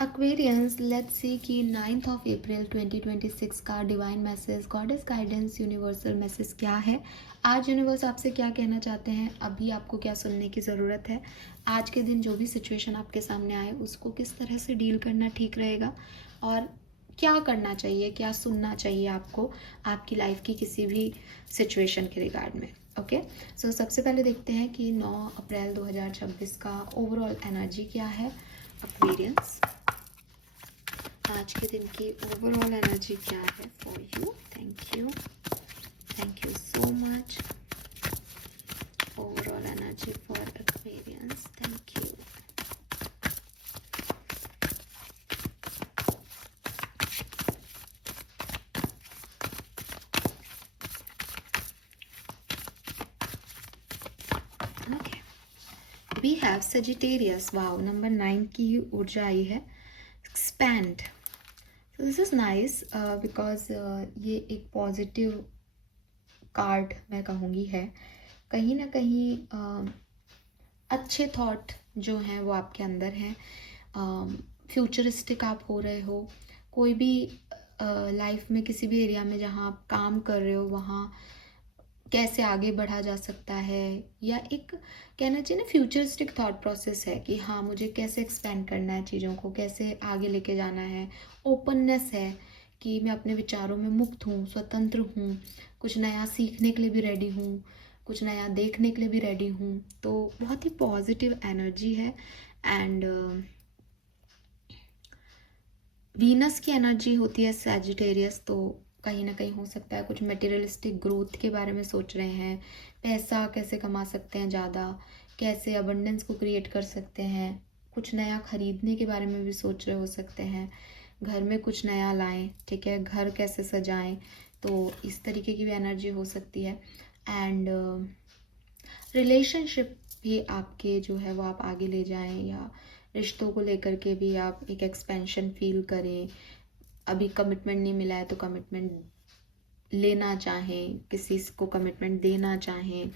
Aquarians, let's see कि 9th of April 2026 का divine message, goddess guidance, universal message क्या है। आज यूनिवर्स आपसे क्या कहना चाहते हैं, अभी आपको क्या सुनने की ज़रूरत है। आज के दिन जो भी सिचुएशन आपके सामने आए उसको किस तरह से डील करना ठीक रहेगा, और क्या करना चाहिए, क्या सुनना चाहिए आपको आपकी लाइफ की किसी भी सिचुएशन के रिगार्ड में। ओके, सो सबसे पहले देखते हैं कि 9 अप्रैल 2026 का ओवरऑल एनर्जी क्या है। एक्वेरियंस, आज के दिन की ओवरऑल एनर्जी क्या है for you. Thank you so much. Overall energy for Aquarians, thank you. Okay, we have Sagittarius. Wow, number 9 की ही ऊर्जा आई है, expand. So this is nice because ये एक पॉजिटिव कार्ड मैं कहूँगी है। कहीं ना कहीं अच्छे थॉट जो हैं वो आपके अंदर हैं। फ्यूचरिस्टिक आप हो रहे हो, कोई भी लाइफ में किसी भी एरिया में जहाँ आप काम कर रहे हो वहाँ कैसे आगे बढ़ा जा सकता है, या एक कहना चाहिए ना फ्यूचरिस्टिक थॉट प्रोसेस है कि हाँ मुझे कैसे एक्सपेंड करना है, चीज़ों को कैसे आगे लेके जाना है। ओपननेस है कि मैं अपने विचारों में मुक्त हूँ, स्वतंत्र हूँ, कुछ नया सीखने के लिए भी रेडी हूँ, कुछ नया देखने के लिए भी रेडी हूँ। तो बहुत ही पॉजिटिव एनर्जी है। एंड वीनस की एनर्जी होती है सैजिटेरियस, तो कहीं ना कहीं हो सकता है कुछ मटेरियलिस्टिक ग्रोथ के बारे में सोच रहे हैं, पैसा कैसे कमा सकते हैं ज़्यादा, कैसे अबंडेंस को क्रिएट कर सकते हैं, कुछ नया खरीदने के बारे में भी सोच रहे हो सकते हैं, घर में कुछ नया लाएं, ठीक है, घर कैसे सजाएं। तो इस तरीके की भी एनर्जी हो सकती है। एंड रिलेशनशिप भी आपके जो है वो आप आगे ले जाएं, या रिश्तों को लेकर के भी आप एक एक्सपेंशन फील करें। अभी कमिटमेंट नहीं मिला है तो कमिटमेंट लेना चाहें, किसी को कमिटमेंट देना चाहें,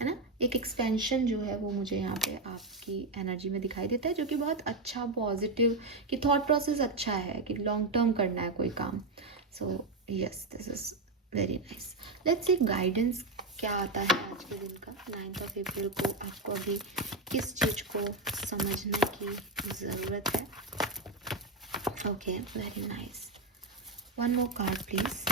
है ना। एक एक्सपेंशन जो है वो मुझे यहाँ पे आपकी एनर्जी में दिखाई देता है, जो कि बहुत अच्छा पॉजिटिव कि थॉट प्रोसेस अच्छा है कि लॉन्ग टर्म करना है कोई काम। So yes, this is very nice. Let's see guidance क्या आता है आज के दिन का। 9th ऑफ अप्रैल को आपको अभी किस चीज़ को समझने की ज़रूरत है। Okay, very nice. One more card please.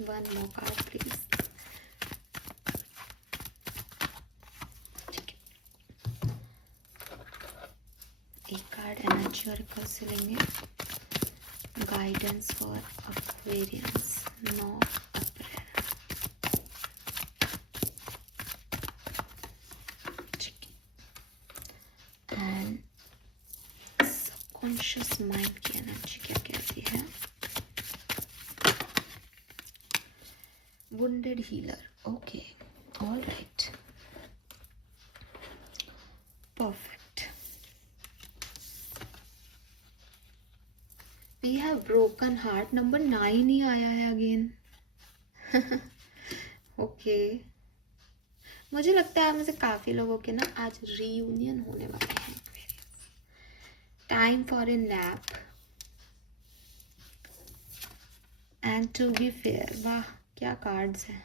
One more card please. ठीक है, एक कार्ड एनर्जी और कल से लेंगे। गाइडेंस फॉर एक्वेरियंस 9 अप्रैल। ठीक है, एंड सबकॉन्शियस माइंड की एनर्जी क्या कहती है। wounded healer. Okay, all right, perfect. We have broken heart. Number 9 ही आया है अगेन। ओके, मुझे लगता है आप में से काफ़ी लोगों के ना आज रीयूनियन होने वाले हैं। Time for a nap and to be fair. वाह, क्या कार्ड्स हैं,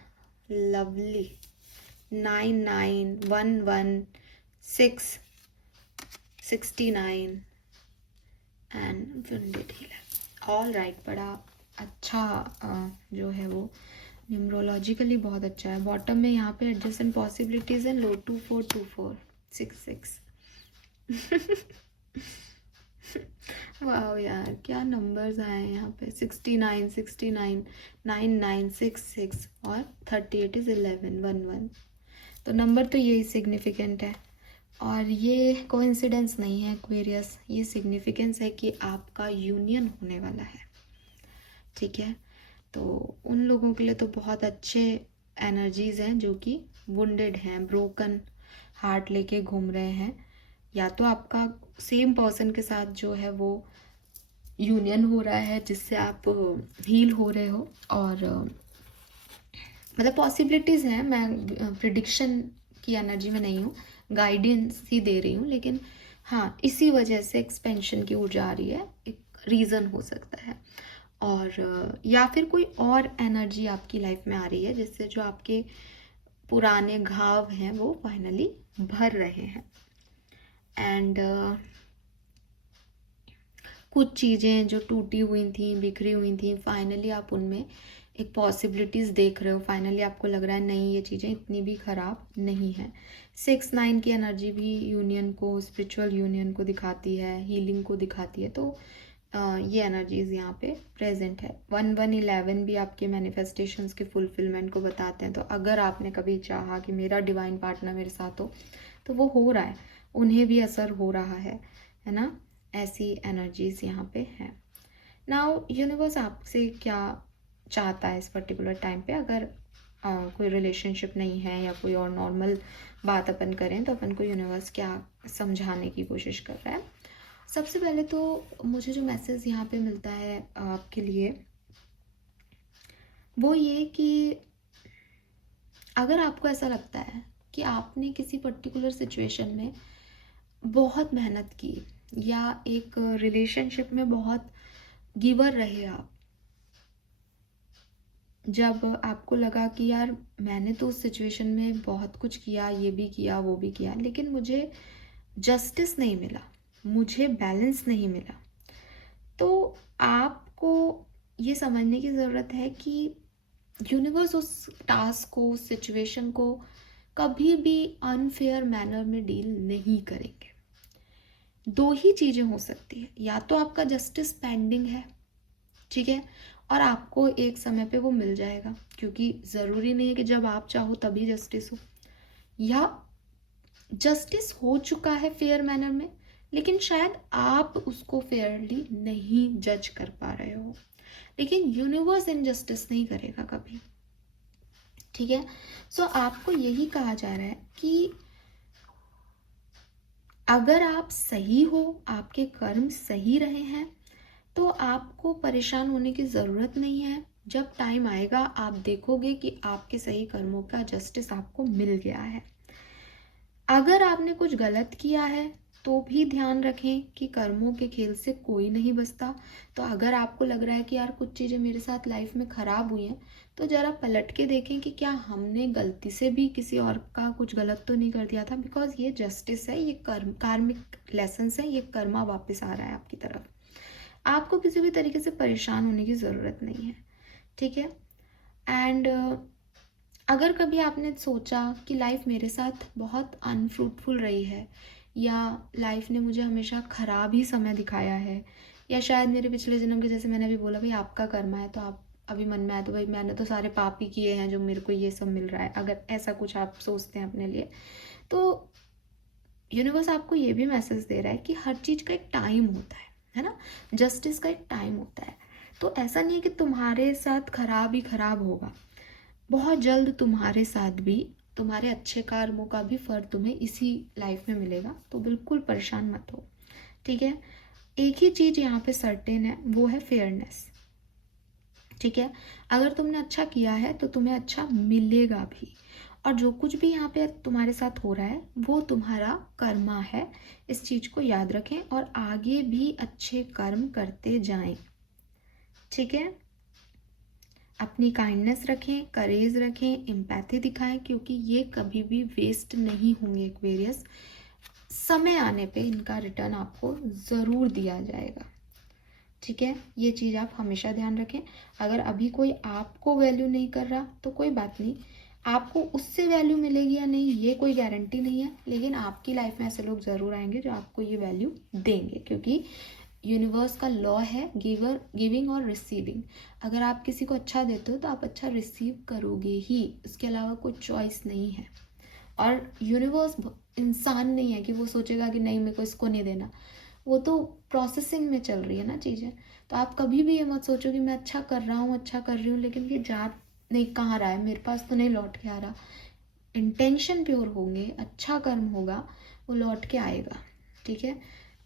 lovely. 9 9 1 1 6 69 and wounded healer. All right, बड़ा अच्छा जो है वो न्यूमरोलॉजिकली बहुत अच्छा है। बॉटम में यहाँ पे एडजस्टेंट पॉसिबिलिटीज एंड लो 2424 66। वाह यार, क्या नंबर्स आए हैं यहाँ पे। 69 69 9966 और 38 इज 11 11। तो नंबर तो यही सिग्निफिकेंट है, और ये कोइंसिडेंस नहीं है एक्वेरियस, ये सिग्निफिकेंस है कि आपका यूनियन होने वाला है। ठीक है, तो उन लोगों के लिए तो बहुत अच्छे एनर्जीज हैं जो कि वुंडेड हैं, ब्रोकन हार्ट लेके घूम रहे हैं। या तो आपका सेम पर्सन के साथ जो है वो यूनियन हो रहा है जिससे आप हील हो रहे हो, और मतलब पॉसिबिलिटीज़ हैं। मैं प्रिडिक्शन की एनर्जी में नहीं हूँ, गाइडेंस ही दे रही हूँ, लेकिन हाँ इसी वजह से एक्सपेंशन की ऊर्जा आ रही है, एक रीज़न हो सकता है। और या फिर कोई और एनर्जी आपकी लाइफ में आ रही है जिससे जो आपके पुराने घाव हैं वो फाइनली भर रहे हैं। एंड कुछ चीज़ें जो टूटी हुई थी, बिखरी हुई थी, फाइनली आप उनमें एक पॉसिबिलिटीज़ देख रहे हो। फाइनली आपको लग रहा है नहीं, ये चीज़ें इतनी भी ख़राब नहीं है। 6-9 की एनर्जी भी यूनियन को, स्पिरिचुअल यूनियन को दिखाती है, हीलिंग को दिखाती है। तो ये एनर्जीज़ यहाँ पे प्रेजेंट है। 1111 भी आपके मैनिफेस्टेशंस के फुलफिलमेंट को बताते हैं। तो अगर आपने कभी चाहा कि मेरा डिवाइन पार्टनर मेरे साथ हो, तो वो हो रहा है, उन्हें भी असर हो रहा है ना। ऐसी एनर्जीज़ यहाँ पे हैं। नाउ यूनिवर्स आपसे क्या चाहता है इस पर्टिकुलर टाइम पे? अगर कोई रिलेशनशिप नहीं है या कोई और नॉर्मल बात अपन करें, तो अपन को यूनिवर्स क्या समझाने की कोशिश कर रहा है? सबसे पहले तो मुझे जो मैसेज यहाँ पे मिलता है आपके लिए, वो ये कि अगर आपको ऐसा लगता है कि आपने किसी पर्टिकुलर सिचुएशन में बहुत मेहनत की, या एक रिलेशनशिप में बहुत गिवर रहे आप, जब आपको लगा कि यार मैंने तो उस सिचुएशन में बहुत कुछ किया, ये भी किया वो भी किया, लेकिन मुझे जस्टिस नहीं मिला, मुझे बैलेंस नहीं मिला, तो आपको ये समझने की ज़रूरत है कि यूनिवर्स उस टास्क को, उस सिचुएशन को कभी भी अनफेयर मैनर में डील नहीं करेंगे। दो ही चीज़ें हो सकती है, या तो आपका जस्टिस पेंडिंग है, ठीक है, और आपको एक समय पे वो मिल जाएगा, क्योंकि ज़रूरी नहीं है कि जब आप चाहो तभी जस्टिस हो, या जस्टिस हो चुका है फेयर मैनर में, लेकिन शायद आप उसको फेयरली नहीं जज कर पा रहे हो। लेकिन यूनिवर्स इनजस्टिस नहीं करेगा कभी, ठीक है। सो आपको यही कहा जा रहा है कि अगर आप सही हो, आपके कर्म सही रहे हैं, तो आपको परेशान होने की ज़रूरत नहीं है। जब टाइम आएगा आप देखोगे कि आपके सही कर्मों का जस्टिस आपको मिल गया है। अगर आपने कुछ गलत किया है तो भी ध्यान रखें कि कर्मों के खेल से कोई नहीं बचता। तो अगर आपको लग रहा है कि यार कुछ चीज़ें मेरे साथ लाइफ में ख़राब हुई हैं, तो ज़रा पलट के देखें कि क्या हमने गलती से भी किसी और का कुछ गलत तो नहीं कर दिया था। बिकॉज ये जस्टिस है, ये कार्मिक लेसन्स है, ये कर्मा वापस आ रहा है आपकी तरफ। आपको किसी भी तरीके से परेशान होने की ज़रूरत नहीं है, ठीक है। एंड अगर कभी आपने सोचा कि लाइफ मेरे साथ बहुत अनफ्रूटफुल रही है, या लाइफ ने मुझे हमेशा ख़राब ही समय दिखाया है, या शायद मेरे पिछले जन्म के, जैसे मैंने अभी बोला भाई आपका कर्मा है, तो आप अभी मन में आया तो भाई मैंने तो सारे पाप ही किए हैं जो मेरे को ये सब मिल रहा है, अगर ऐसा कुछ आप सोचते हैं अपने लिए, तो यूनिवर्स आपको ये भी मैसेज दे रहा है कि हर चीज़ का एक टाइम होता है ना। जस्टिस का एक टाइम होता है। तो ऐसा नहीं है कि तुम्हारे साथ खराब ही खराब होगा, बहुत जल्द तुम्हारे साथ भी तुम्हारे अच्छे कर्मों का भी फल तुम्हें इसी लाइफ में मिलेगा। तो बिल्कुल परेशान मत हो, ठीक है। एक ही चीज़ यहाँ पे सर्टेन है, वो है फेयरनेस, ठीक है। अगर तुमने अच्छा किया है तो तुम्हें अच्छा मिलेगा भी, और जो कुछ भी यहाँ पे तुम्हारे साथ हो रहा है वो तुम्हारा कर्मा है। इस चीज़ को याद रखें और आगे भी अच्छे कर्म करते जाएं, ठीक है। अपनी काइंडनेस रखें, करेज रखें, एम्पैथी दिखाएं, क्योंकि ये कभी भी वेस्ट नहीं होंगे एक्वेरियस। समय आने पे इनका रिटर्न आपको ज़रूर दिया जाएगा, ठीक है। ये चीज़ आप हमेशा ध्यान रखें। अगर अभी कोई आपको वैल्यू नहीं कर रहा तो कोई बात नहीं, आपको उससे वैल्यू मिलेगी या नहीं ये कोई गारंटी नहीं है, लेकिन आपकी लाइफ में ऐसे लोग ज़रूर आएंगे जो आपको ये वैल्यू देंगे, क्योंकि यूनिवर्स का लॉ है गिविंग और रिसीविंग। अगर आप किसी को अच्छा देते हो तो आप अच्छा रिसीव करोगे ही, इसके अलावा कोई चॉइस नहीं है। और यूनिवर्स इंसान नहीं है कि वो सोचेगा कि नहीं मेरे को इसको नहीं देना, वो तो प्रोसेसिंग में चल रही है ना चीज़ें। तो आप कभी भी ये मत सोचो कि मैं अच्छा कर रहा हूँ, अच्छा कर रही हूँ, लेकिन ये जा नहीं कहाँ रहा है, मेरे पास तो नहीं लौट के आ रहा। इंटेंशन प्योर होंगे, अच्छा कर्म होगा, वो लौट के आएगा, ठीक है।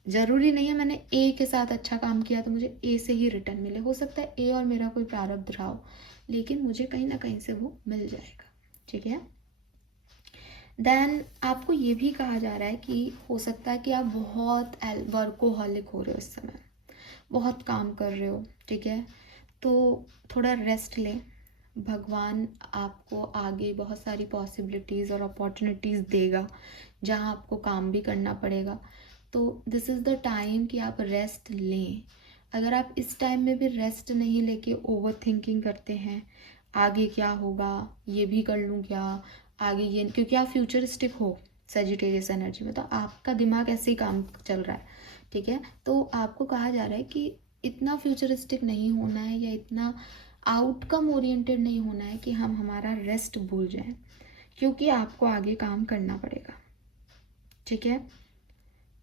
ज़रूरी नहीं है मैंने ए के साथ अच्छा काम किया तो मुझे ए से ही रिटर्न मिले, हो सकता है ए और मेरा कोई प्रारब्ध रहा हो, लेकिन मुझे कहीं ना कहीं से वो मिल जाएगा, ठीक है। देन आपको ये भी कहा जा रहा है कि हो सकता है कि आप बहुत वर्कोहॉलिक हो रहे हो इस समय, बहुत काम कर रहे हो, ठीक है, तो थोड़ा रेस्ट लें। भगवान आपको आगे बहुत सारी पॉसिबिलिटीज़ और अपॉर्चुनिटीज़ देगा जहाँ आपको काम भी करना पड़ेगा। तो दिस इज़ द टाइम कि आप रेस्ट लें। अगर आप इस टाइम में भी रेस्ट नहीं लेके ओवर थिंकिंग करते हैं, आगे क्या होगा, ये भी कर लूँ क्या, आगे ये, क्योंकि आप फ्यूचरिस्टिक हो सेजिटेरियस एनर्जी में, तो आपका दिमाग ऐसे ही काम चल रहा है, ठीक है। तो आपको कहा जा रहा है कि इतना फ्यूचरिस्टिक नहीं होना है या इतना आउटकम ओरिएंटेड नहीं होना है कि हम हमारा रेस्ट भूल जाएं, क्योंकि आपको आगे काम करना पड़ेगा, ठीक है।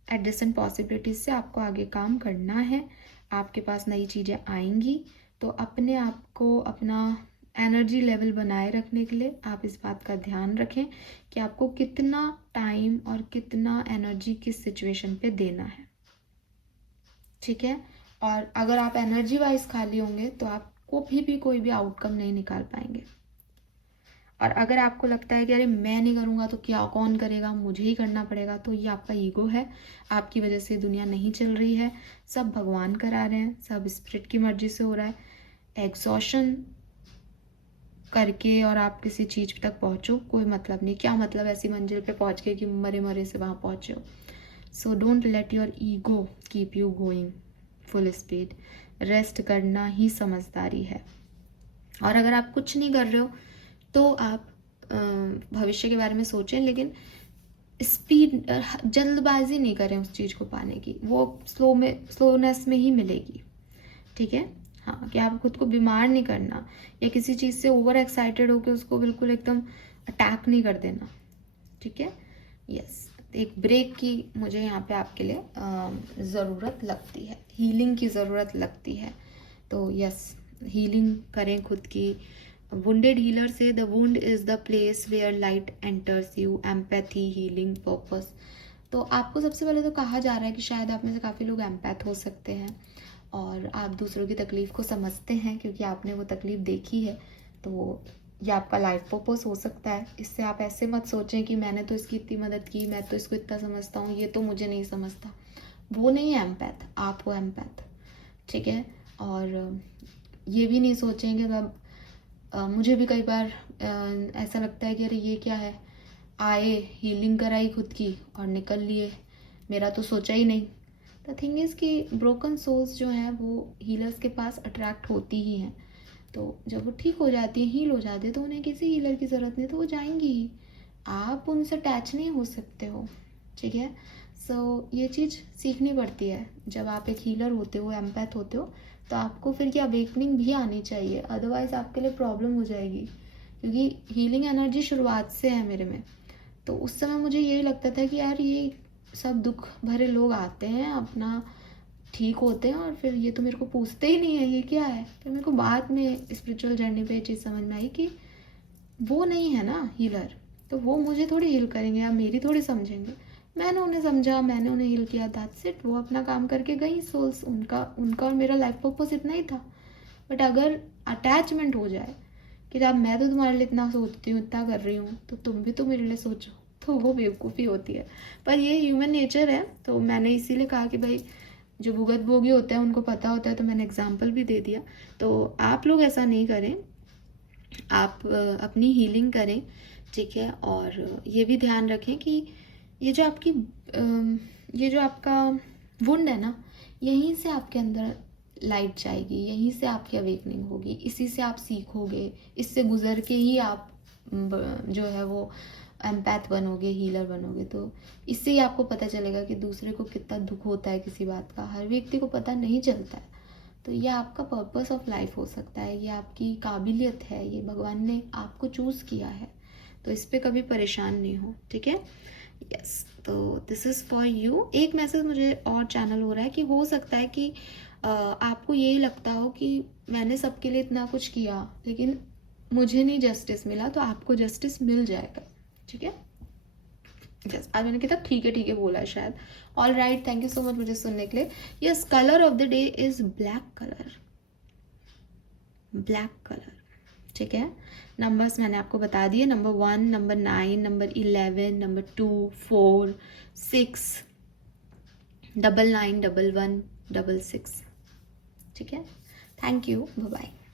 एडजेसेंट पॉसिबिलिटीज से आपको आगे काम करना है, आपके पास नई चीज़ें आएंगी, तो अपने आप को अपना एनर्जी लेवल बनाए रखने के लिए आप इस बात का ध्यान रखें कि आपको कितना टाइम और कितना एनर्जी किस सिचुएशन पे देना है, ठीक है। और अगर आप एनर्जी वाइज खाली होंगे तो आपको भी कोई भी आउटकम नहीं निकाल पाएंगे। और अगर आपको लगता है कि अरे मैं नहीं करूँगा तो क्या, कौन करेगा, मुझे ही करना पड़ेगा, तो ये आपका ईगो है। आपकी वजह से दुनिया नहीं चल रही है, सब भगवान करा रहे हैं, सब स्पिरिट की मर्जी से हो रहा है। एग्जॉशन करके और आप किसी चीज़ तक पहुँचो, कोई मतलब नहीं। क्या मतलब ऐसी मंजिल पे पहुँच के कि मरे मरे से वहाँ पहुँचे हो। So don't let your ego keep you going full speed. Rest करना ही समझदारी है। और अगर आप कुछ नहीं कर रहे हो तो आप भविष्य के बारे में सोचें, लेकिन जल्दबाजी नहीं करें उस चीज़ को पाने की, वो स्लोनेस में ही मिलेगी, ठीक है। हाँ, कि आप खुद को बीमार नहीं करना या किसी चीज़ से ओवर एक्साइटेड होकर उसको बिल्कुल एकदम अटैक नहीं कर देना, ठीक है। यस, एक ब्रेक की मुझे यहाँ पे आपके लिए ज़रूरत लगती है, हीलिंग की ज़रूरत लगती है। तो यस, हीलिंग करें खुद की। वुंडेड हीलर से the wound is the place where light enters you, empathy, healing, purpose. तो आपको सबसे पहले तो कहा जा रहा है कि शायद आप में से काफ़ी लोग एम्पैथ हो सकते हैं और आप दूसरों की तकलीफ़ को समझते हैं क्योंकि आपने वो तकलीफ़ देखी है। तो ये आपका लाइफ पर्पस हो सकता है। इससे आप ऐसे मत सोचें कि मैंने तो इसकी इतनी मदद की, मैं तो इसको इतना समझता हूँ, ये तो मुझे नहीं समझता। वो नहीं है एम्पैथ, आप हो एम्पैथ, ठीक है। और ये भी नहीं सोचें कि अब मुझे भी कई बार ऐसा लगता है कि अरे ये क्या है, आए, हीलिंग कराई खुद की और निकल लिए, मेरा तो सोचा ही नहीं। द थिंग इज़ कि ब्रोकन सोल्स जो हैं वो हीलर्स के पास अट्रैक्ट होती ही हैं। तो जब वो ठीक हो जाती है, हील हो जाती है, तो उन्हें किसी हीलर की ज़रूरत नहीं, तो वो जाएंगी ही। आप उनसे अटैच नहीं हो सकते हो, ठीक है। सो ये चीज़ सीखनी पड़ती है। जब आप एक हीलर होते हो, एम्पैथ होते हो, तो आपको फिर की अवेकनिंग भी आनी चाहिए, अदरवाइज़ आपके लिए प्रॉब्लम हो जाएगी। क्योंकि हीलिंग एनर्जी शुरुआत से है मेरे में, तो उस समय मुझे यही लगता था कि यार ये सब दुख भरे लोग आते हैं, अपना ठीक होते हैं और फिर ये तो मेरे को पूछते ही नहीं है ये क्या है। फिर मेरे को बाद में स्पिरिचुअल जर्नी पे ये चीज़ समझ में आई कि वो नहीं है ना हीलर, तो वो मुझे थोड़ी हील करेंगे या मेरी थोड़ी समझेंगे। मैंने उन्हें समझा, मैंने उन्हें हील किया, दैट्स इट। वो अपना काम करके गई सोल्स, उनका और मेरा लाइफ पर्पस इतना ही था। बट अगर अटैचमेंट हो जाए कि जब मैं तो तुम्हारे लिए इतना सोचती हूँ, इतना कर रही हूँ, तो तुम भी तो मेरे लिए सोचो, तो वो बेवकूफ़ी होती है। पर ये ह्यूमन नेचर है, तो मैंने इसीलिए कहा कि भाई जो भुगत भोगी होते हैं उनको पता होता है, तो मैंने एग्जाम्पल भी दे दिया। तो आप लोग ऐसा नहीं करें, आप अपनी हीलिंग करें, ठीक है। और ये भी ध्यान रखें कि ये जो आपकी ये जो आपका वुंड है ना, यहीं से आपके अंदर लाइट जाएगी, यहीं से आपकी अवेकनिंग होगी, इसी से आप सीखोगे, इससे गुजर के ही आप जो है वो एम्पैथ बनोगे, हीलर बनोगे। तो इससे ही आपको पता चलेगा कि दूसरे को कितना दुख होता है किसी बात का, हर व्यक्ति को पता नहीं चलता है। तो ये आपका पर्पस ऑफ लाइफ हो सकता है, ये आपकी काबिलियत है, ये भगवान ने आपको चूज़ किया है, तो इस पर कभी परेशान नहीं हो, ठीक है। यस, तो दिस इज़ फॉर यू। एक मैसेज मुझे और चैनल हो रहा है कि हो सकता है कि आपको यही लगता हो कि मैंने सबके लिए इतना कुछ किया लेकिन मुझे नहीं जस्टिस मिला, तो आपको जस्टिस मिल जाएगा, ठीक है। यस, आज मैंने कितना ठीक है बोला है शायद। All right, thank you so much मुझे सुनने के लिए। Yes, colour of the day is black colour, black colour, ठीक है। नंबर्स मैंने आपको बता दिए, नंबर 1, नंबर 9, नंबर 11, नंबर 2, 4, 6, 99, 11, 66। ठीक है। Thank you, bye bye.